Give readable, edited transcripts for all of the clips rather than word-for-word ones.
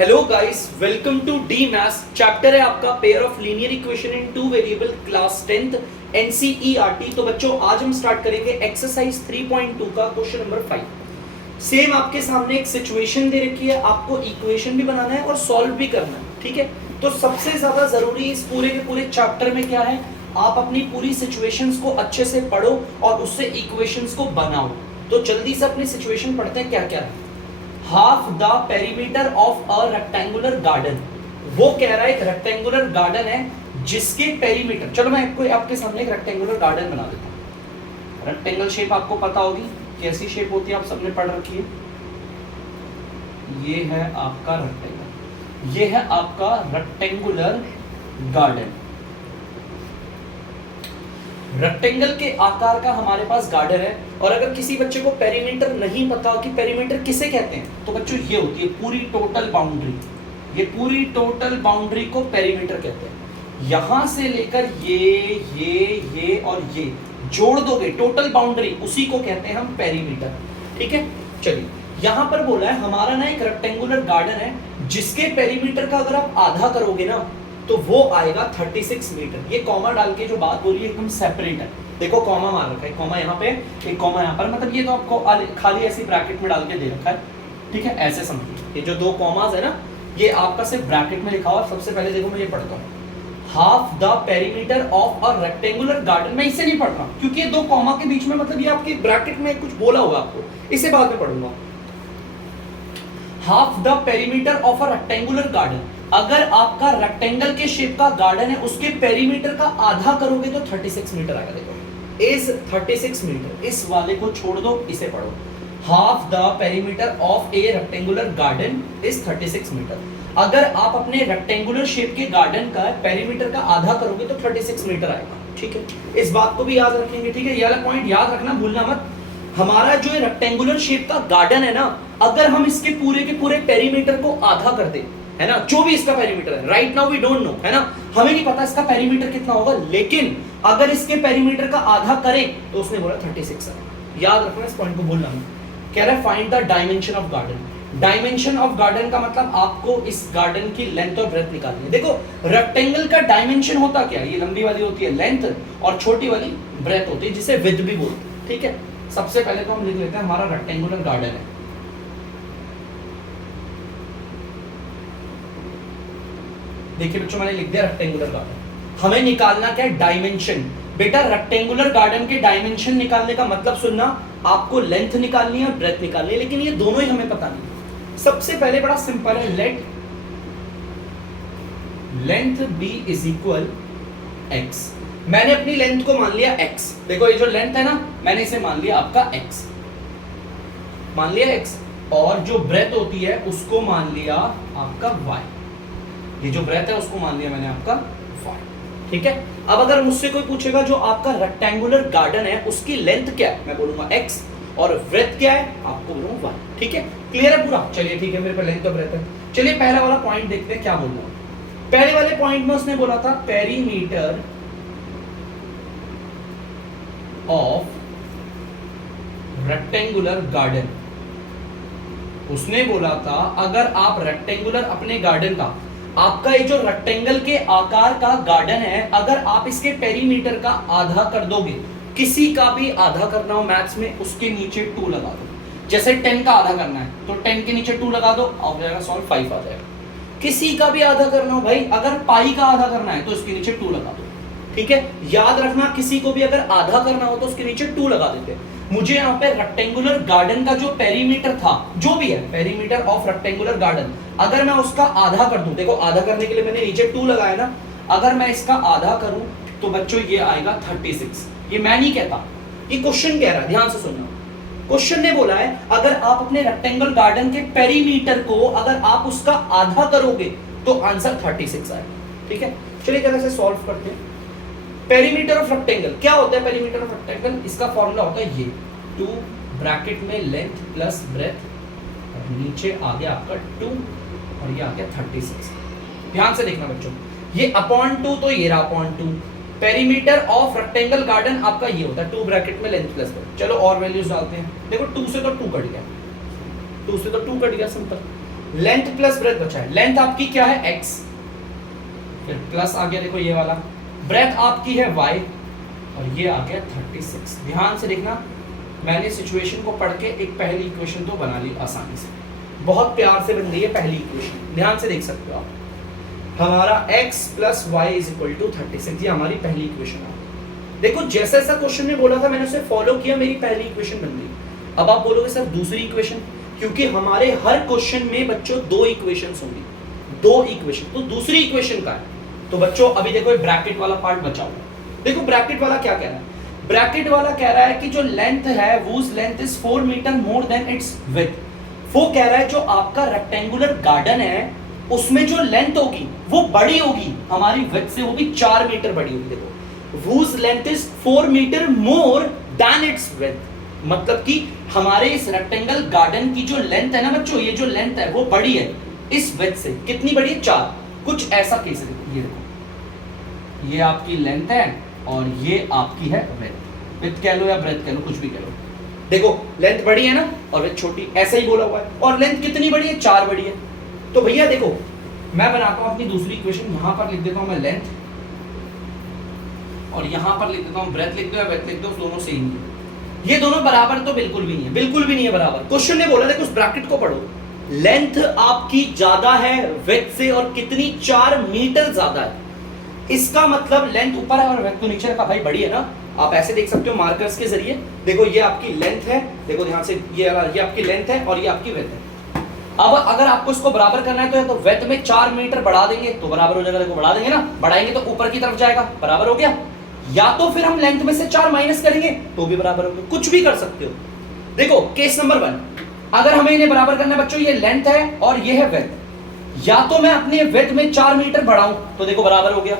Hello guys, welcome to the maths. Chapter है आपका pair of linear equation in two variable, class 10th NCERT. तो बच्चों आज हम स्टार्ट करेंगे एक्सरसाइज 3.2 का क्वेश्चन नंबर 5। सेम आपके सामने एक सिचुएशन दे रखी है, आपको इक्वेशन भी बनाना है और सॉल्व भी करना है, ठीक है। तो सबसे ज्यादा जरूरी इस पूरे के पूरे चैप्टर में क्या है, आप अपनी पूरी सिचुएशंस को अच्छे से पढ़ो और उससे इक्वेशंस को बनाओ। तो जल्दी से अपनी सिचुएशन पढ़ते हैं क्या क्या है। Half the perimeter of a rectangular garden, वो कह रहा है एक रेक्टेंगुलर गार्डन है जिसके पेरीमीटर, चलो मैं आपको आपके सामने एक रेक्टेंगुलर गार्डन बना देता हूं। रेक्टेंगल शेप आपको पता होगी कैसी शेप होती है, आप सबने पढ़ रखी है। ये है आपका रेक्टेंगल, ये है आपका रेक्टेंगुलर गार्डन। रेक्टेंगल के आकार का हमारे पास गार्डन है, और अगर किसी बच्चे को पेरीमीटर नहीं पता कि पेरीमीटर किसे कहते हैं, तो बच्चों ये होती है पूरी टोटल बाउंड्री। ये पूरी टोटल बाउंड्री को पेरीमीटर कहते हैं। यहां से लेकर ये और ये जोड़ दोगे टोटल बाउंड्री, उसी को कहते हैं हम पेरीमीटर, ठीक है। चलिए यहां पर बोला है हमारा ना एक रेक्टेंगुलर गार्डन है जिसके पेरीमीटर का अगर आप आधा करोगे ना तो वो आएगा 36 मीटर। ये कॉमा डाल के जो बात बोली एकदम सेपरेट है। देखो कॉमा मार रखा है, कॉमा यहाँ पे, एक कॉमा यहाँ पर, मतलब ये तो आपको खाली ऐसी ब्रैकेट में डाल के दे रखा है, ठीक है। ऐसे समझिए, ये जो दो कॉमास है ना, ये आपका सिर्फ ब्रैकेट में लिखा हुआ। सबसे पहले देखो मैं ये पढ़ता हूँ, half the perimeter of a rectangular garden. मैं इससे नहीं पढ़ रहा क्योंकि ये दो कॉमा के बीच में, मतलब ये आपके ब्रैकेट में कुछ बोला हुआ आपको, इसे बाद में पढ़ूंगा। Half the perimeter of a rectangular garden, अगर आपका रेक्टेंगल के शेप का गार्डन है उसके पेरीमीटर का आधा करोगे तो 36 मीटर आएगा। देखो इस 36 मीटर, इस वाले को छोड़ दो, इसे पढ़ो। Half the perimeter of a rectangular garden is 36 metre. अगर आप अपने रेक्टेंगुलर शेप के गार्डन का पेरीमीटर का आधा करोगे तो 36 मीटर आएगा, ठीक है। इस बात को भी याद रखेंगे, ठीक है। ये वाला पॉइंट याद रखना, भूलना मत। हमारा जो रेक्टेंगुलर शेप का गार्डन है ना, अगर हम इसके पूरे के पूरे पेरीमीटर को आधा कर दें, है ना, जो भी इसका पेरीमीटर है, right now we don't know, है ना, हमें नहीं पता इसका पेरीमीटर कितना होगा, लेकिन अगर इसके पेरीमीटर का आधा करें तो उसने बोला 36 है। याद रखना इस पॉइंट को, भूलना मत। कह रहा है find the dimension of garden. Dimension of garden का मतलब आपको इस गार्डन की लेंथ और ब्रेथ निकालनी है। देखो रेक्टेंगल का डायमेंशन होता क्या, ये लंबी वाली होती है लेंथ और छोटी वाली ब्रेथ होती है, जिसे विड्थ भी बोलते हैं, ठीक है। सबसे पहले तो हम लिख लेते हैं हमारा रेक्टेंगुलर गार्डन है। देखिए बच्चों मैंने लिख दिया रेक्टेंगुलर गार्डन। हमें निकालना क्या है, डायमेंशन। बेटा रेक्टेंगुलर गार्डन के डायमेंशन निकालने का मतलब सुनना, आपको लेंथ निकालनी है और ब्रेथ निकालनी है, लेकिन ये दोनों ही हमें पता नहीं। सबसे पहले बड़ा सिंपल है, let length be is equal x. मैंने अपनी लेंथ को मान लिया x। देखो ये जो लेंथ है ना, मैंने इसे मान लिया आपका x, मान लिया x, और जो ब्रेथ होती है उसको मान लिया आपका y। ये जो ब्रेथ है उसको मान लिया मैंने आपका y, ठीक है। अब अगर मुझसे कोई पूछेगा जो आपका रेक्टेंगुलर गार्डन है उसकी लेंथ क्या है, मैं बोलूंगा x, और ब्रेथ क्या है आपको बोलूंगा y, ठीक है। क्लियर है पूरा? चलिए ठीक है, मेरे पे लेंथ और ब्रेथ है। चलिए पहला वाला पॉइंट देखते हैं क्या बोल रहा है। पहले वाले पॉइंट में उसने बोला था पेरीमीटर ऑफ रेक्टेंगुलर गार्डन। उसने बोला था अगर आप रेक्टेंगुलर अपने गार्डन का, आपका ये जो रेक्टेंगल के आकार का गार्डन है, अगर आप इसके पेरीमीटर का आधा कर दोगे, किसी का भी आधा करना हो मैथ्स में, उसके नीचे 2 लगा दो। जैसे 10 का आधा करना है तो 10 के नीचे 2 लगा दो, हो जाएगा सॉल्व, 5 आ जाएगा। किसी का भी आधा करना हो भाई, अगर पाई का आधा करना है तो इसके नीचे 2 लगा दो, ठीक है। याद रखना किसी को भी अगर आधा करना हो तो उसके नीचे 2 लगा देते। मुझे यहाँ पे रेक्टेंगुलर गार्डन का जो पेरीमीटर था, जो भी है पेरीमीटर ऑफ रेक्टेंगुलर गार्डन, अगर मैं उसका आधा कर दूं, देखो आधा करने के लिए मैंने नीचे 2 लगाया ना, अगर मैं इसका आधा करूं तो बच्चों ये आएगा 36। ये मैं नहीं कहता, ये क्वेश्चन कह रहा है, ध्यान से सुनना। क्वेश्चन ने बोला है अगर आप अपने रेक्टेंगल गार्डन के पेरीमीटर को अगर आप उसका आधा करोगे तो आंसर 36 आएगा, ठीक है। चलिए जरा से सॉल्व करते हैं। पेरीमीटर ऑफ रेक्टेंगल क्या होता है, पेरीमीटर ऑफ रेक्टेंगल, इसका फॉर्मूला होता है ये 2 ब्रैकेट में लेंथ प्लस ब्रेथ, और नीचे आ गया आपका 2 और ये आ गया 36। ध्यान से देखना बच्चों, ये अपॉन 2 तो ये रहा upon 2। Perimeter of rectangle garden आपका ये होता है 2 ब्रैकेट में लेंथ प्लस ब्रेथ। चलो और वैल्यूज डालते हैं। देखो 2 से तो 2 कट गया, 2 से तो 2 कट गया, सिंपल। लेंथ प्लस ब्रेथ बचा है, लेंथ आपकी क्या है x, फिर प्लस आ गया देखो ये वाला, ब्रेथ आपकी है y, और ये आ गया 36। ध्यान से देखना, मैंने सिचुएशन को पढ़ के एक पहली इक्वेशन तो बना ली आसानी से, बहुत प्यार से बन गई है पहली इक्वेशन, ध्यान से देख सकते हो आप। हमारा x plus y is equal to 36, ये हमारी पहली इक्वेशन है। देखो जैसा जैसा क्वेश्चन में बोला था मैंने उसे फॉलो किया, मेरी पहली इक्वेशन बन गई। अब आप बोलोगे सर दूसरी इक्वेशन, क्योंकि हमारे हर क्वेश्चन में बच्चों दो इक्वेशंस होंगी, दो इक्वेशन, तो दूसरी इक्वेशन का है। तो बच्चों अभी देखो ब्रैकेट वाला पार्ट बचा हुआ, देखो ब्रैकेट वाला क्या कह रहा है, ब्रैकेट वाला कह रहा है कि जो लेंथ है whose length is 4 metre more than its width. वो कह रहा है जो आपका रेक्टेंगुलर गार्डन है उसमें जो लेंथ होगी वो बड़ी होगी हमारी विड्थ से, वो भी 4 मीटर बड़ी होगी। देखो whose length is 4 metre more than its width, मतलब कि हमारे इस रेक्टेंगल गार्डन की जो लेंथ है ना बच्चों, ये जो लेंथ है वो बड़ी है इस विड्थ से, कितनी बड़ी है 4। कुछ ऐसा केस है, ये देखो ये आपकी लेंथ है और ये आपकी है विड्थ, विड्थ कह लो या ब्रेथ कह लो, कुछ भी कह लो। देखो लेंथ बड़ी है ना और विड्थ छोटी, ऐसा ही बोला हुआ है, और लेंथ कितनी बड़ी है 4 बड़ी है। तो भैया देखो मैं बनाता हूं अपनी दूसरी इक्वेशन, यहां पर लिख देता हूं मैं लेंथ, और यहां पर लिख देता हूं ब्रेथ लिख दो या विड्थ लिख दो, दोनों सेम है। ये दोनों बराबर तो बिल्कुल भी नहीं है, बिल्कुल भी नहीं है बराबर। क्वेश्चन ने बोला देखो उस ब्रैकेट को पढ़ो, लेंथ आपकी ज्यादा है विड्थ से, और कितनी 4 मीटर ज्यादा है। इसका मतलब लेंथ ऊपर है और विड्थ तो नीचे रखा, भाई बड़ी है ना। आप ऐसे देख सकते हो मार्कर्स के जरिए, देखो ये आपकी लेंथ है, देखो ध्यान से ये आपकी लेंथ है और ये आपकी विड्थ है। अब अगर आपको इसको बराबर करना है तो विड्थ में 4 मीटर बढ़ा देंगे तो बराबर हो जाएगा, देखो बढ़ा देंगे ना, बढ़ाएंगे तो ऊपर की तरफ जाएगा, बराबर हो गया। या तो फिर हम लेंथ में से 4 माइनस करेंगे तो भी बराबर होगा, कुछ भी कर सकते हो। देखो केस नंबर 1, अगर हमें इन्हें बराबर करना है बच्चों, ये लेंथ है और ये है विड्थ, या तो मैं अपने विड्थ में 4 मीटर बढ़ाऊं तो देखो बराबर हो गया।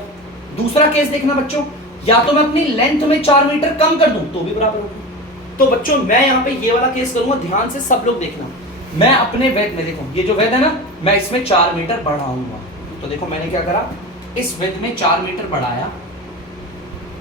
दूसरा केस देखना बच्चों, या तो मैं अपनी लेंथ में 4 मीटर कम कर दूं तो भी बराबर होगा। तो बच्चों मैं यहाँ पे ये वाला केस करूंगा, ध्यान से सब लोग देखना, मैं अपने विड्थ में देखो ये जो विड्थ है ना, मैं इसमें 4 मीटर बढ़ाऊंगा। तो देखो मैंने क्या करा, इस विड्थ में 4 मीटर बढ़ाया,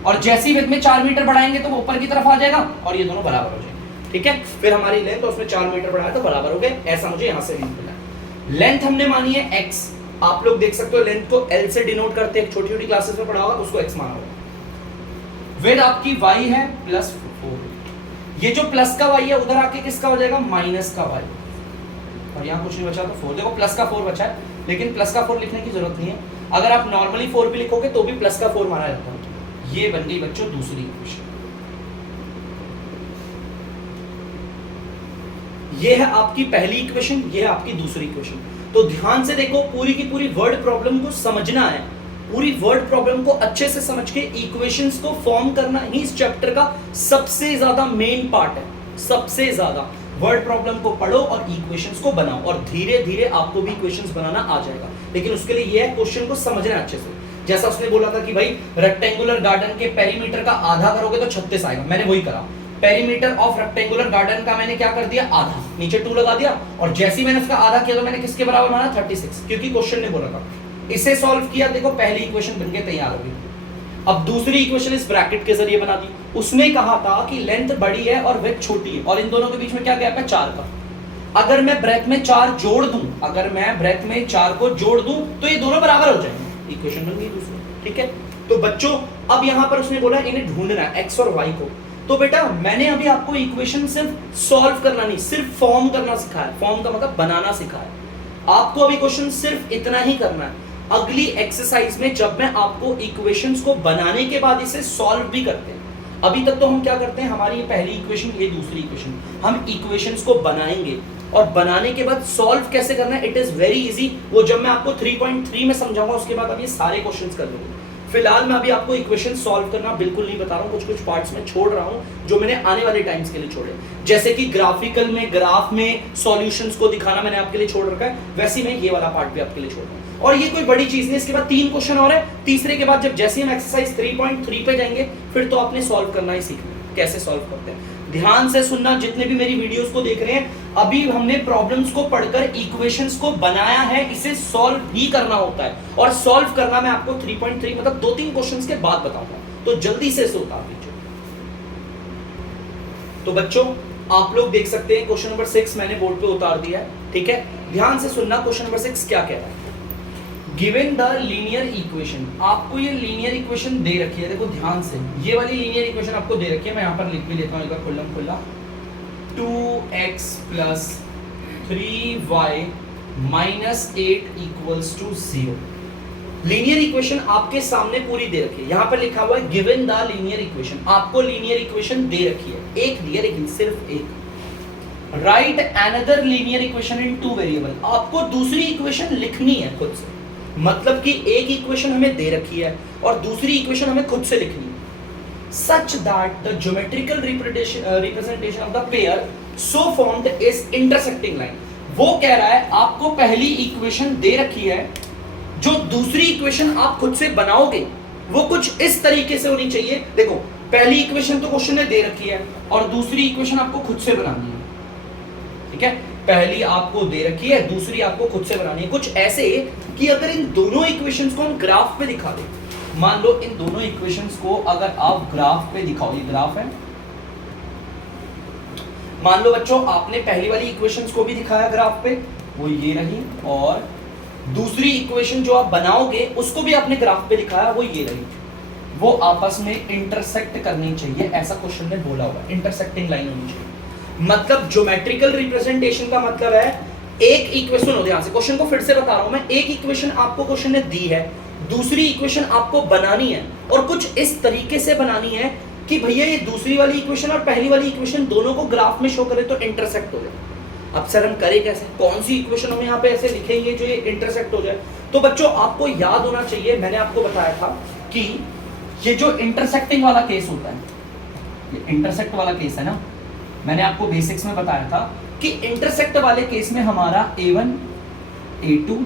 और जैसी विड्थ में 4 मीटर बढ़ाएंगे तो वो ऊपर की तरफ आ जाएगा और ये दोनों बराबर हो जाएंगे, ठीक है। फिर हमारी लेंथ और उसमें 4 मीटर बढ़ाया तो बराबर हो गए, ऐसा मुझे यहां से भी मिला। लेंथ हमने मानी है x, आप लोग देख सकते हो लेंथ को L से डिनोट करते हैं, छोटी छोटी क्लासेस में पढ़ा होगा, उसको x माना होगा। विड्थ आपकी y है +4, ये जो प्लस का y है उधर आके किसका हो जाएगा, माइनस का y, और यहाँ कुछ नहीं बचा तो 4, देखो प्लस का 4 बचा है, लेकिन प्लस का 4 लिखने की जरूरत नहीं है, अगर आप नॉर्मली 4 भी लिखोगे तो भी प्लस का 4 माना जाता है। ये बन गई बच्चों दूसरी इक्वेशन, ये है आपकी पहली इक्वेशन, ये है आपकी दूसरी इक्वेशन। तो ध्यान से देखो, पूरी की पूरी वर्ड प्रॉब्लम को समझना है, पूरी वर्ड प्रॉब्लम को अच्छे से समझ के इक्वेशंस को फॉर्म करना ही इस चैप्टर का सबसे ज्यादा मेन पार्ट है। सबसे ज्यादा वर्ड प्रॉब्लम को पढ़ो और इक्वेशंस को बनाओ, और धीरे धीरे आपको भी इक्वेशंस बनाना आ जाएगा। लेकिन उसके लिए ये है क्वेश्चन को समझना है अच्छे से। जैसा उसने बोला था कि भाई रेक्टेंगुलर गार्डन के पेरीमीटर का आधा करोगे तो 36 आएगा, मैंने वही करा। पेरीमीटर ऑफ रेक्टेंगुलर गार्डन का मैंने क्या कर दिया, आधा, नीचे 2 लगा दिया, और जैसे ही मैंने उसका आधा किया तो मैंने किसके बराबर माना, 36, क्योंकि क्वेश्चन ने बोला था। इसे सॉल्व किया, देखो पहली इक्वेशन बनके तैयार हो गई। अब दूसरी इक्वेशन इस ब्रैकेट के जरिए बना दी। उसने कहा था कि लेंथ बड़ी है और विड्थ छोटी है, और इन दोनों के बीच में क्या गैप है, 4 का। अगर मैं ब्रेथ में 4 जोड़ दूं, अगर मैं ब्रेथ में 4 को जोड़ दूं तो ये दोनों बराबर हो जाएंगे, इक्वेशन बन गई दूसरी, ठीक है। तो बच्चों अब यहां पर उसने बोला इन्हें ढूंढना है x और y को। तो बेटा मैंने अभी आपको इक्वेशन सिर्फ सॉल्व करना नहीं, सिर्फ फॉर्म करना सिखाया। फॉर्म का मतलब बनाना सिखाया। आपको अभी क्वेश्चन सिर्फ इतना ही करना है। अगली एक्सरसाइज में जब मैं आपको इक्वेशंस को बनाने के बाद इसे सॉल्व भी करते हैं, अभी तक तो हम क्या करते हैं, हमारी ये पहली इक्वेशन, ये दूसरी इक्वेशन, हम इक्वेशंस को बनाएंगे और बनाने के बाद सॉल्व कैसे करना है, इट इज वेरी इजी। वो जब मैं आपको 3.3 में समझाऊंगा उसके बाद आप ये सारे क्वेश्चंस कर लोगे। फिलहाल मैं अभी आपको इक्वेशन सॉल्व करना बिल्कुल नहीं बता रहा हूँ, कुछ कुछ पार्ट्स में छोड़ रहा हूँ जो मैंने आने वाले टाइम्स के लिए छोड़े। जैसे कि ग्राफिकल में, ग्राफ में सॉल्यूशंस को दिखाना मैंने आपके लिए छोड़ रखा है, वैसे मैं ये वाला पार्ट भी आपके लिए छोड़ रहा हूँ। और ये कोई बड़ी चीज नहीं। इसके बाद 3 क्वेश्चन और है, तीसरे के बाद जब जैसे हम एक्सरसाइज 3.3 पे जाएंगे फिर तो आपने सॉल्व करना ही सीखना है, कैसे सॉल्व करते हैं। ध्यान से सुनना, जितने भी मेरी वीडियोस को देख रहे हैं, अभी हमने प्रॉब्लम्स को पढ़कर इक्वेशंस को बनाया है, इसे सॉल्व भी करना होता है। और सॉल्व करना मैं आपको 3.3 मतलब 2-3 क्वेश्चंस के बाद बताऊंगा, तो जल्दी से इसे उतार दीजिए। तो बच्चों आप लोग देख सकते हैं क्वेश्चन नंबर 6 मैंने बोर्ड पे उतार दिया है। ठीक है, ध्यान से सुनना, क्वेश्चन नंबर 6 क्या कह रहा है। गिवन द लीनियर इक्वेशन, आपको ये लीनियर इक्वेशन दे रखी है, देखो ध्यान से, ये वाली लीनियर इक्वेशन आपको दे रखी है, मैं यहाँ पर लिख भी लेता हूँ एक बार खुल्लम खुल्ला, 2x plus 3y minus 8 equals to 0। Linear equation आपके सामने पूरी दे रखी है, यहाँ पर लिखा हुआ है गिवन द लीनियर इक्वेशन, आपको लीनियर इक्वेशन दे रखी है, एक दी है लेकिन सिर्फ एक। Right another linear equation in two variable, आपको दूसरी इक्वेशन लिखनी है खुद से, मतलब कि एक इक्वेशन हमें दे रखी है और दूसरी इक्वेशन हमें खुद से लिखनी है। such that the geometrical representation of the pair so formed is intersecting line। वो कह रहा है आपको पहली इक्वेशन दे रखी है, जो दूसरी इक्वेशन आप खुद से बनाओगे वो कुछ इस तरीके से होनी चाहिए। देखो पहली इक्वेशन तो क्वेश्चन ने दे रखी है और दूसरी इक्वेशन आपको खुद से बनानी है, ठीक है, पहली आपको दे रखी है, दूसरी आपको खुद से बनानी है। कुछ ऐसे कि अगर इन दोनों इक्वेशंस को हम ग्राफ पे दिखा दें, मान लो इन दोनों इक्वेशंस को अगर आप ग्राफ पे दिखाओ, ये ग्राफ है, मान लो बच्चों आपने पहली वाली इक्वेशंस को भी दिखाया ग्राफ पे, वो ये रही, और दूसरी इक्वेशन जो आप बनाओगे उसको भी आपने ग्राफ पे दिखाया, वो ये रही, वो आपस में इंटरसेक्ट करनी चाहिए, ऐसा क्वेश्चन ने बोला होगा, इंटरसेक्टिंग लाइन होनी चाहिए। मतलब ज्योमेट्रिकल रिप्रेजेंटेशन का मतलब है एक इक्वेशन हो, ध्यान से क्वेश्चन को फिर से बता रहा हूं मैं, एक इक्वेशन आपको क्वेश्चन ने दी है, दूसरी इक्वेशन आपको बनानी है और कुछ इस तरीके से बनानी है कि भैया ये दूसरी वाली इक्वेशन और पहली वाली इक्वेशन दोनों को ग्राफ में शो करे तो इंटरसेक्ट हो जाए। अब सर हम करें कैसे, कौन सी इक्वेशन हम यहाँ पे ऐसे लिखेंगे जो ये इंटरसेक्ट हो जाए? तो बच्चों आपको याद होना चाहिए, मैंने आपको बताया था कि ये जो इंटरसेक्टिंग वाला केस होता है, ये इंटरसेक्ट वाला केस है ना, मैंने आपको बेसिक्स में बताया था कि इंटरसेक्ट वाले केस में हमारा a1 a2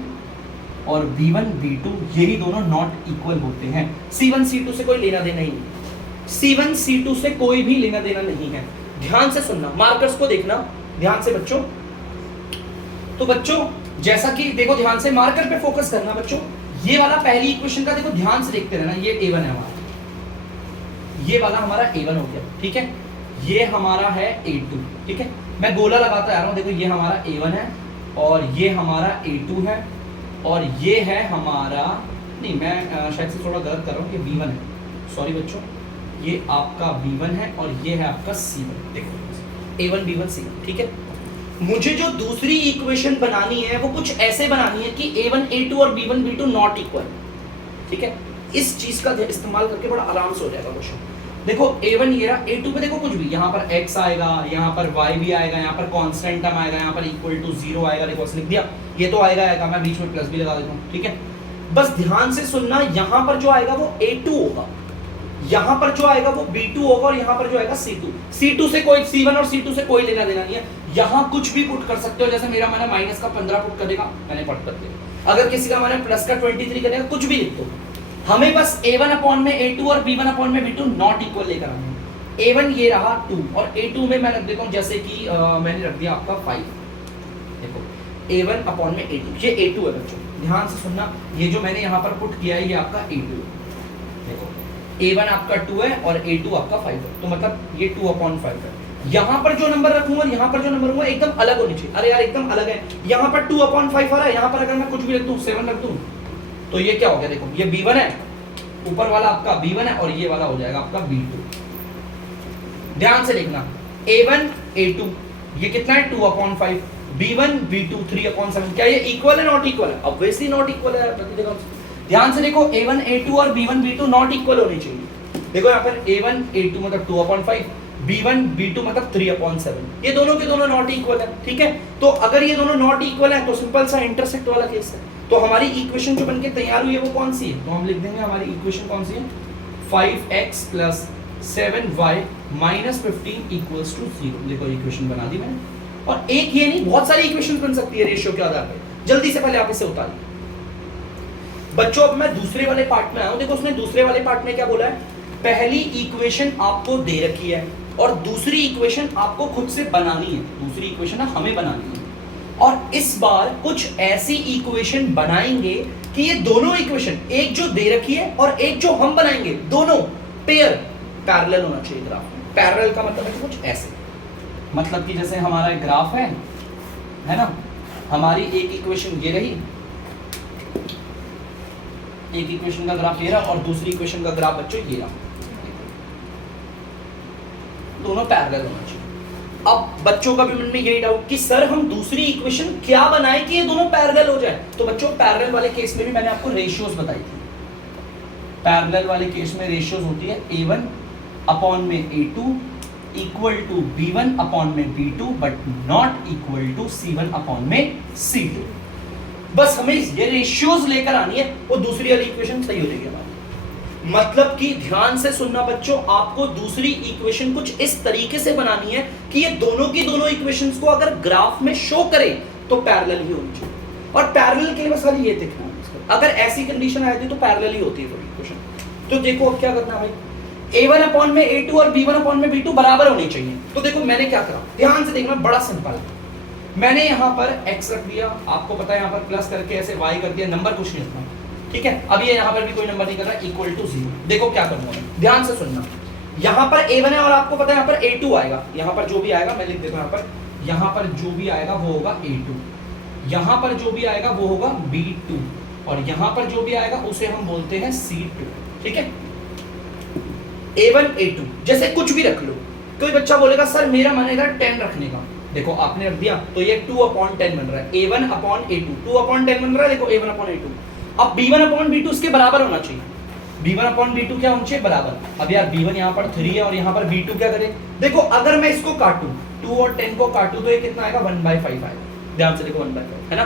और b1 b2 यही दोनों नॉट इक्वल होते हैं। c1 c2 से कोई लेना देना ही नहीं, c1 c2 से कोई भी लेना देना नहीं है। ध्यान से सुनना, मार्कर्स को देखना ध्यान से बच्चों। तो बच्चों जैसा कि देखो ध्यान से मार्कर पे फोकस करना बच्चों, ये वाला पहली इक्वेशन का देखो ध्यान से देखते रहना, ये a1 है हमारा, ये वाला हमारा a1 हो गया, ठीक है, ये हमारा है a2, ठीक है, मैं गोला लगाता आ रहा हूं, देखो ये हमारा a1 है और ये हमारा a2 है और ये है हमारा, नहीं मैं शायद से थोड़ा गलत कर रहा हूँ, ये b1 है, सॉरी बच्चों, ये आपका b1 है और ये है आपका c1, देखो a1 b1 c1, ठीक है। मुझे जो दूसरी इक्वेशन बनानी है वो कुछ ऐसे बनानी है कि a1 a2 और b1 b2 नॉट इक्वल, ठीक है, इस चीज का इस्तेमाल करके बड़ा आराम से हो जाएगा क्वेश्चन। देखो a1 ये रहा, a2 पे देखो कुछ भी, यहाँ पर x आएगा, यहाँ पर y भी आएगा, यहाँ पर कांस्टेंट टर्म आएगा, यहाँ पर इक्वल टू 0 आएगा, देखो लिख दिया, ये तो आएगा, मैं बीच में प्लस भी लगा देता हूँ, ठीक है। बस ध्यान से सुनना, यहाँ पर जो आएगा वो a2 होगा, यहाँ पर जो आएगा वो b2 होगा और यहाँ पर जो आएगा c2 से कोई c1 और c2 से कोई लेना देना नहीं है। यहाँ कुछ भी पुट कर सकते हो, जैसे मेरा मैंने माइनस का 15 पुट कर देगा, मैंने पुट कर दिया, अगर किसी का मैंने प्लस का 23 करेगा, कुछ भी लिख दो, हमें बस a1 अपॉन में a2 और b1 अपॉन में b2 नॉट इक्वल लेकर आना है। a1 ये रहा 2 और a2 में मैं रख देता हूँ, जैसे कि मैंने रख दिया आपका 5, देखो a1 अपॉन में a2, ये a2 है बच्चों, ध्यान से सुनना, ये जो मैंने यहाँ पर पुट किया है ये आपका a2 है, देखो a1 आपका 2 है और a2 आपका 5 है, तो मतलब ये 2 अपॉन 5 है। यहाँ पर जो नंबर रखूंगा और यहाँ पर जो नंबर रखूंगा एकदम अलग होनी चाहिए, अरे यार एकदम अलग है, यहाँ पर 2 अपॉन 5 आ रहा है, यहाँ पर अगर मैं कुछ भी रख दूँ 7 रख दूँ तो ये क्या हो गया, देखो ये b1 है, ऊपर वाला आपका b1 है और ये वाला हो जाएगा आपका b2। ध्यान से देखना, a1 a2 ये कितना है 2 अपॉन 5, b1 b2 3 अपॉन 7, क्या ये इक्वल है नॉट इक्वल है? ऑब्वियसली नॉट इक्वल है। ध्यान से देखो a1 a2 और b1 b2 नॉट इक्वल होनी चाहिए। देखो यहाँ पर a1 a2 मतलब 2 अपॉन 5, b1 b2 मतलब 3 अपॉन 7, ये दोनों के दोनों नॉट इक्वल है, ठीक है। तो अगर ये दोनों नॉट इक्वल है तो सिंपल सा इंटरसेक्ट वाला केस है। तो हमारी इक्वेशन जो बनके तैयार हुई है वो कौन सी है, तो हम लिख देंगे हमारी इक्वेशन कौन सी है, 5x plus 7y minus 15 equals to 0। देखो इक्वेशन बना दी मैंने, और एक ये नहीं बहुत सारी इक्वेशन बन सकती है रेशियो के आधार पर। जल्दी से पहले आप इसे उतारिए बच्चों। अब मैं दूसरे वाले पार्ट में आया हूं, देखो उसने दूसरे वाले पार्ट में क्या बोला है, पहली इक्वेशन आपको दे रखी है और दूसरी इक्वेशन आपको खुद से बनानी है, दूसरी इक्वेशन हमें बनानी है, और इस बार कुछ ऐसी इक्वेशन बनाएंगे कि ये दोनों इक्वेशन, एक जो दे रखी है और एक जो हम बनाएंगे, दोनों पेयर पैरेलल होना चाहिए ग्राफ में। पैरेलल का मतलब है कि कुछ ऐसे, मतलब कि जैसे हमारा ग्राफ है ना, हमारी एक इक्वेशन ये रही, एक इक्वेशन का ग्राफ ये रहा और दूसरी इक्वेशन का ग्राफ बच्चों ये रहा, दोनों पैरेलल होना चाहिए। अब बच्चों का भी मन में यही डाउट कि सर हम दूसरी इक्वेशन क्या बनाए कि ये दोनों पैरेलल हो जाए। तो बच्चों पैरेलल वाले केस में भी मैंने आपको रेशियोज बताई थी। पैरेलल वाले केस में रेशियोज होती है a1 अपॉन में a2 equal to b1 upon में b2 but not equal to c1 upon में c2। बस हमें ये रेशियोज लेकर आनी है, वो दूसरी वाली इक्वेशन सही हो जाएगी हमारी। मतलब कि ध्यान से सुनना बच्चों, आपको दूसरी इक्वेशन कुछ इस तरीके से बनानी है कि ये दोनों की दोनों इक्वेशंस को अगर ग्राफ में शो करे तो पैरेलल ही होनी चाहिए। और पैरेलल के लिए बस खाली ये देखना है, अगर ऐसी कंडीशन आ जाती तो पैरेलल ही होती है इक्वेशन। तो देखो अब क्या करना है भाई, a1 अपॉन में a2 और b1 अपॉन में b2 बराबर होनी चाहिए। तो देखो मैंने क्या करा, ध्यान से देखना, बड़ा सिंपल है। मैंने यहाँ पर x रख दिया, आपको पता है यहाँ पर प्लस करके ऐसे y कर दिया, नंबर कुछ नहीं रखना, ठीक है। अब ये यहाँ पर भी कोई नंबर नहीं कर रहा, इक्वल टू 0। देखो क्या करूंगा मैं, ध्यान से सुनना, यहाँ पर a1 है और आपको पता है यहाँ पर a2 आएगा। यहाँ पर जो भी आएगा मैं लिख देता हूँ, यहाँ पर जो भी आएगा वो होगा a2, यहाँ पर जो भी आएगा वो होगा b2 और यहाँ पर जो भी आएगा उसे हम बोलते हैं c2, ठीक है। a1 a2 जैसे कुछ भी रख लो। कोई बच्चा बोलेगा सर मेरा मन है 10 रखने का, देखो आपने रख दिया तो ये 2/10 बन रहा है, a1 अपॉन a2 2/10 बन रहा है, देखो a1 अपॉन a2। अब b1 अपॉन b2 इसके बराबर होना चाहिए, b1 अपॉन b2 क्या होना चाहिए, बराबर। अब यार b1 यहाँ पर 3 है और यहाँ पर b2 क्या करें, देखो अगर मैं इसको काटूं 2 और 10 को काटूं तो ये कितना आएगा 1/5 आएगा, ध्यान से देखो 1/5 है ना।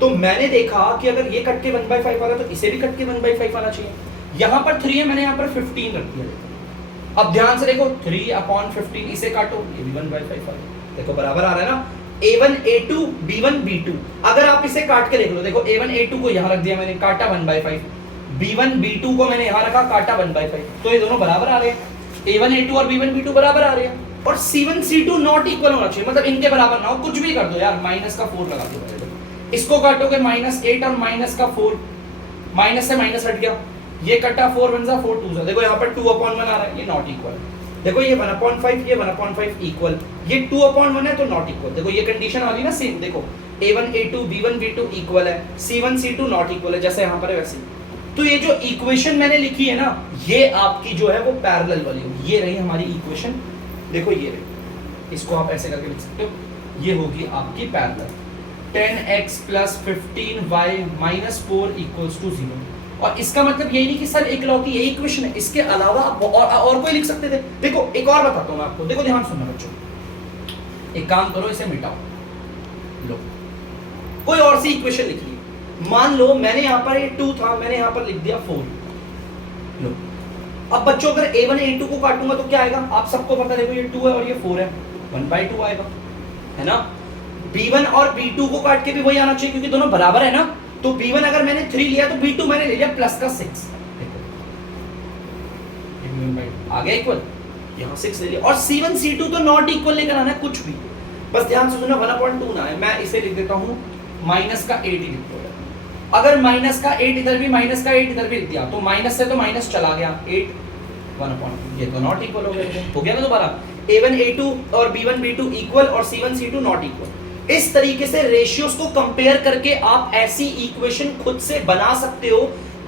तो मैंने देखा कि अगर ये कट के 1/5 आ रहा है तो इसे भी कट के 1/5 आना चाहिए। यहाँ पर 3 है, मैंने यहाँ पर 15 रख दिया। अब ध्यान से देखो 3/15 इसे काटो, ये भी 1/5 आ रहा है, देखो बराबर आ रहा है ना। a1 a2 b1 b2, अगर आप इसे काट के देख लो, देखो a1 a2 को यहाँ रख दिया मैंने, काटा 1/5, b1 b2 को मैंने यहाँ रखा, काटा 1/5, तो ये दोनों बराबर आ रहे हैं। a1 a2 और b1 b2 बराबर आ रहे हैं और c1 c2 नॉट इक्वल होना चाहिए, मतलब इनके बराबर ना हो। कुछ भी कर दो यार, माइनस का 4 लगा दो, इसको काटोगे -8 और माइनस का 4, माइनस से माइनस हट गया, ये कटा 4 1 4 2 सा, देखो यहाँ पर 2/1 आ रहा है, ये नॉट इक्वल। देखो ये 1/5 ये 1/5 इक्वल, ये 2/1 है तो नॉट इक्वल। देखो ये कंडीशन वाली ना सेम, देखो a1 a2 b1 b2 equal है, c1 c2 नॉट इक्वल है, जैसे यहाँ पर है वैसे। तो ये जो इक्वेशन मैंने लिखी है ना, ये आपकी जो है वो पैरेलल वाली होगी। ये रही हमारी इक्वेशन, देखो ये रही, इसको आप ऐसे करके लिख सकते हो, ये होगी आपकी पैरेलल। 10x + 15y - 4 = 0। और इसका मतलब यही नहीं कि सर इकलौती यही इक्वेशन है, इसके अलावा आप और कोई लिख सकते थे। देखो एक और बताता हूं मैं आपको, देखो ध्यान सुनना बच्चों, एक काम करो इसे मिटाओ, लो कोई और सी इक्वेशन लिख ली। मान लो मैंने यहाँ पर ये 2 था, मैंने यहाँ पर लिख दिया 4। लो अब बच्चों अगर a1 a2 को काटूंगा तो क्या आएगा, आप सबको पता, देखो ये 2 है और ये 4 है, 1/2 आएगा, है ना। b1 और b2 को काट के भी वही आना चाहिए क्योंकि दोनों बराबर है ना। तो b1 अगर मैंने 3 लिया तो b2 मैंने ले लिया प्लस का 6, आ गया इक्वल, यहाँ 6 ले लिया। और c1 c2 तो नॉट इक्वल लेकर आना है कुछ भी, बस ध्यान से सुनना, 1/2 ना है। मैं इसे लिख देता हूँ माइनस का 8 लिख दो। अगर माइनस का 8 इधर भी, माइनस का 8 इधर भी लिख दिया तो माइनस से तो माइनस चला गया, 8 1/2, ये तो नॉट इक्वल हो गया ना दोबारा। a1 a2 और b1 b2 इक्वल और c1 c2 नॉट इक्वल। इस तरीके से रेशियोज को कंपेयर करके आप ऐसी इक्वेशन खुद से बना सकते हो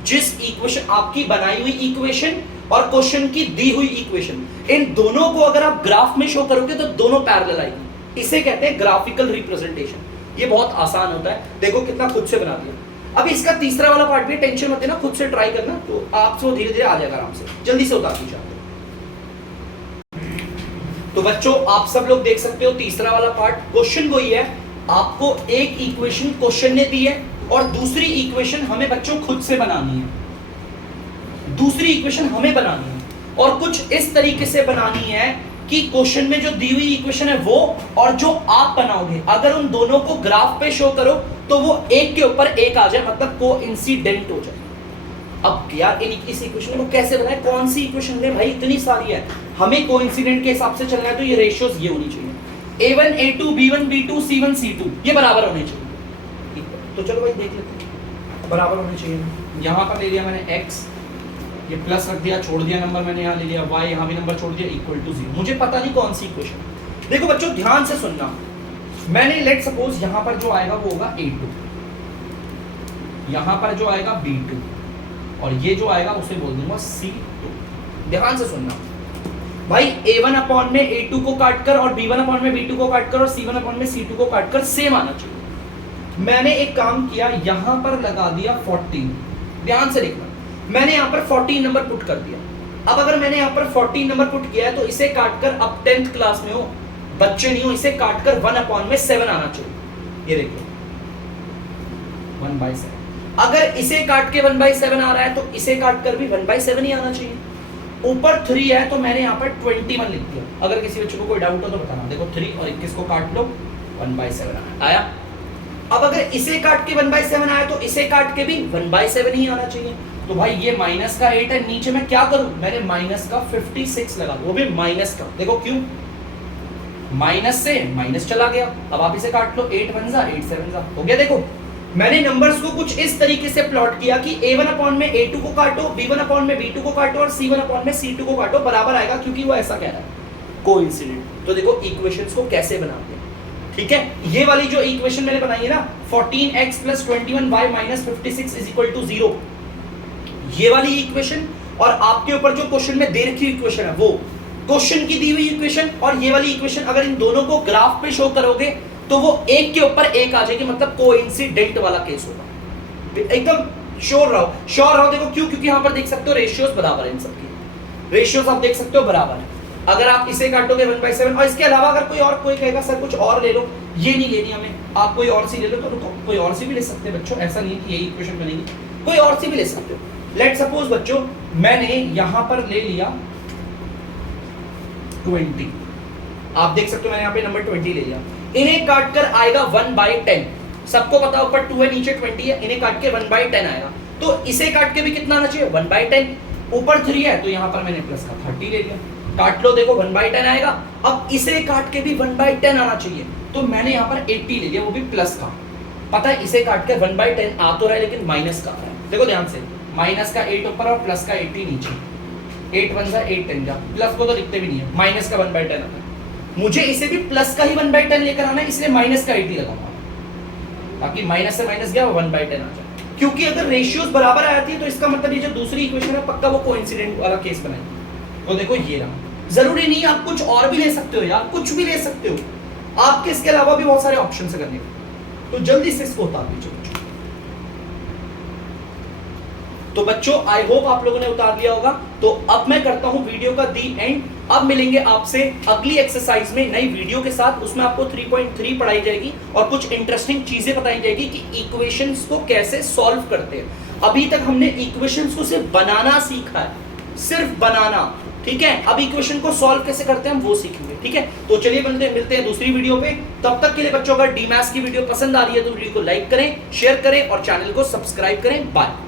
जिस इक्वेशन आपकी बनाई हुई इक्वेशन और क्वेश्चन की दी हुई इक्वेशन, इन दोनों को अगर आप ग्राफ में शो करोगे तो दोनों पैरेलल आएगी। इसे कहते हैं ग्राफिकल रिप्रेजेंटेशन। ये बहुत आसान होता है, देखो कितना खुद से बना दिया। अब इसका तीसरा वाला पार्ट भी, टेंशन मत लेना, खुद से ट्राई करना, तो आपसे धीरे धीरे आ जाएगा आराम से, जल्दी से उतार दीजिए। तो बच्चों आप सब लोग देख सकते हो तीसरा वाला पार्ट, क्वेश्चन वही है, आपको एक इक्वेशन क्वेश्चन ने दी है और दूसरी इक्वेशन हमें बच्चों खुद से बनानी है। दूसरी इक्वेशन हमें बनानी है और कुछ इस तरीके से बनानी है कि क्वेश्चन में जो दी हुई इक्वेशन है वो और जो आप बनाओगे, अगर उन दोनों को ग्राफ पे शो करो तो वो एक के ऊपर एक आ जाए, मतलब कोइंसिडेंट हो जाए। अब यार इस इक्वेशन को कैसे बनाए, कौन सी इक्वेशन है भाई, इतनी सारी है, हमें कोइंसिडेंट के हिसाब से चलना है। तो ये रेशियोज ये होनी चाहिए, a1 a2 b1 b2 c1 c2 ये बराबर होने चाहिए। तो चलो भाई देख लेते हैं, बराबर होने चाहिए। यहाँ पर ले लिया मैंने x, ये प्लस रख दिया, छोड़ दिया नंबर मैंने यहाँ ले लिया, y यहाँ भी नंबर छोड़ दिया, = 0। मुझे पता नहीं कौन सी इक्वेशन। देखो बच्चों ध्यान से सुनना, मैंने लेट सपोज यहां पर जो आएगा वो होगा A2, यहां पर जो आएगा B2 और ये जो आएगा उसे बोल दूंगा C2। ध्यान से सुनना भाई, A1 अपॉन में A2 को काटकर और B1 अपॉन में B2 को काटकर और C1 अपॉन में C2 को काटकर सेम आना चाहिए। मैंने एक काम किया, यहां पर लगा दिया 14, ध्यान से देखना, मैंने यहां पर 14 नंबर पुट कर दिया। अब अगर मैंने यहां पर 14 नंबर पुट किया है तो इसे काटकर, अब 10th क्लास में हो, बच्चे नहीं हो, इसे काटकर 1 अपॉन में 7 आना चाहिए। ये देखो 1/7। अगर इसे काट के 1/7 आ रहा है तो इसे काटकर भी 1/7 ही आना चाहिए। ऊपर 3 है तो मैंने यहाँ पर 21 लिख दिया। अगर किसी बच्चे को कोई डाउट हो तो बताना। देखो 3 और 21 को काट लो, 1/7 आया। अब अगर इसे काट के 1/7 आया तो इसे काट के भी 1/7 ही आना चाहिए। तो भाई ये माइनस का 8 है, नीचे मैं क्या करूं, मैंने माइनस का 56 लगा दूं, वो भी माइनस का। देखो क्यों, माइनस से माइनस चला गया। अब आप इसे काट लो, 8 1 जा 8 7 जा, हो गया। देखो मैंने नंबर्स को कुछ इस तरीके से प्लॉट किया कि A1 अपॉन में A2 को काटो, B1 अपॉन में B2 को काटो और C1 अपॉन में C2 को काटो, बराबर आएगा, क्योंकि वो ऐसा कह रहा है कोइंसिडेंट। तो देखो इक्वेशंस को कैसे बनाते हैं, ठीक है। ये वाली जो इक्वेशन मैंने बनाई है ना, 14x + 21y - 56 = 0, ये वाली इक्वेशन, और आपके ऊपर जो क्वेश्चन में दे रखी इक्वेशन है वो क्वेश्चन की दी हुई इक्वेशन, और ये वाली इक्वेशन अगर इन दोनों को ग्राफ पे शो करोगे तो वो एक के ऊपर एक आ जाएगी, मतलब कोइंसिडेंट वाला केस होगा। एकदम श्योर रहो। देखो क्यों, क्योंकि यहां पर देख सकते हो रेशियोज बराबर है, इन सबकी रेशियोज आप देख सकते हो बराबर है। अगर आप इसे काटोगे 1/7, और इसके अलावा अगर कोई कहेगा सर कुछ और ले लो, ये नहीं लेनी हमें, आप कोई और सी ले लो, तो कोई और सी भी ले सकते हैं बच्चों, ऐसा नहीं है कि यही इक्वेशन बनेगी, कोई और सी भी ले सकते हो। लेट सपोज बच्चों मैंने यहां पर ले लिया 20, आप देख सकते हो मैंने यहाँ पे नंबर 20 ले लिया। इन्हें काटकर आएगा 1/10, सबको पता ऊपर 2 है नीचे 20 है, इन्हें काट के 1/10 आएगा। तो इसे काट के भी कितना आना चाहिए, 1/10। ऊपर 3 है तो यहाँ पर मैंने प्लस का 30 ले लिया, काट लो, देखो 1/10 आएगा। अब इसे काट के भी 1/10 आना चाहिए, तो मैंने यहाँ पर 80 ले लिया, वो भी प्लस का। पता है इसे काट के 1/10 आ तो रहा है लेकिन माइनस का आ रहा है। देखो ध्यान से, माइनस का 8 ऊपर और प्लस का 80 नीचे, 8 1 जा 8 10 जा, प्लस को तो लिखते भी नहीं है, माइनस का 1/10 आता है। मुझे इसे भी प्लस का ही 1/10 लेकर आना है, इसलिए माइनस का 80 लगाऊंगा, ताकि माइनस से माइनस गया 1/10 आ जाए। क्योंकि अगर रेशियोज बराबर आ जाती है तो इसका मतलब ये जो दूसरी इक्वेशन है पक्का वो कोइंसिडेंट वाला केस बनाएगी। तो देखो ये रहा। जरूरी नहीं आप कुछ और भी ले सकते हो यार, कुछ भी ले सकते हो, आपके इसके अलावा भी बहुत सारे ऑप्शन है करने के, तो जल्दी से इसको उतार दीजिए। तो बच्चों आई होप आप लोगों ने उतार लिया होगा। तो अब मैं करता हूं वीडियो का दी एंड। अब मिलेंगे आपसे अगली एक्सरसाइज में नई वीडियो के साथ, उसमें आपको 3.3 पढ़ाई जाएगी और कुछ इंटरेस्टिंग चीजें बताई जाएगी कि इक्वेशंस को कैसे सॉल्व करते हैं। अभी तक हमने इक्वेशंस को सिर्फ बनाना सीखा है, सिर्फ बनाना, ठीक है। अब इक्वेशन को सॉल्व कैसे करते हैं हम वो सीखेंगे, ठीक है। तो चलिए मिलते हैं दूसरी वीडियो पे। तब तक के लिए बच्चों, अगर डीमैथ्स की वीडियो पसंद आ रही है तो वीडियो को लाइक करें, शेयर करें और चैनल को सब्सक्राइब करें। बाय।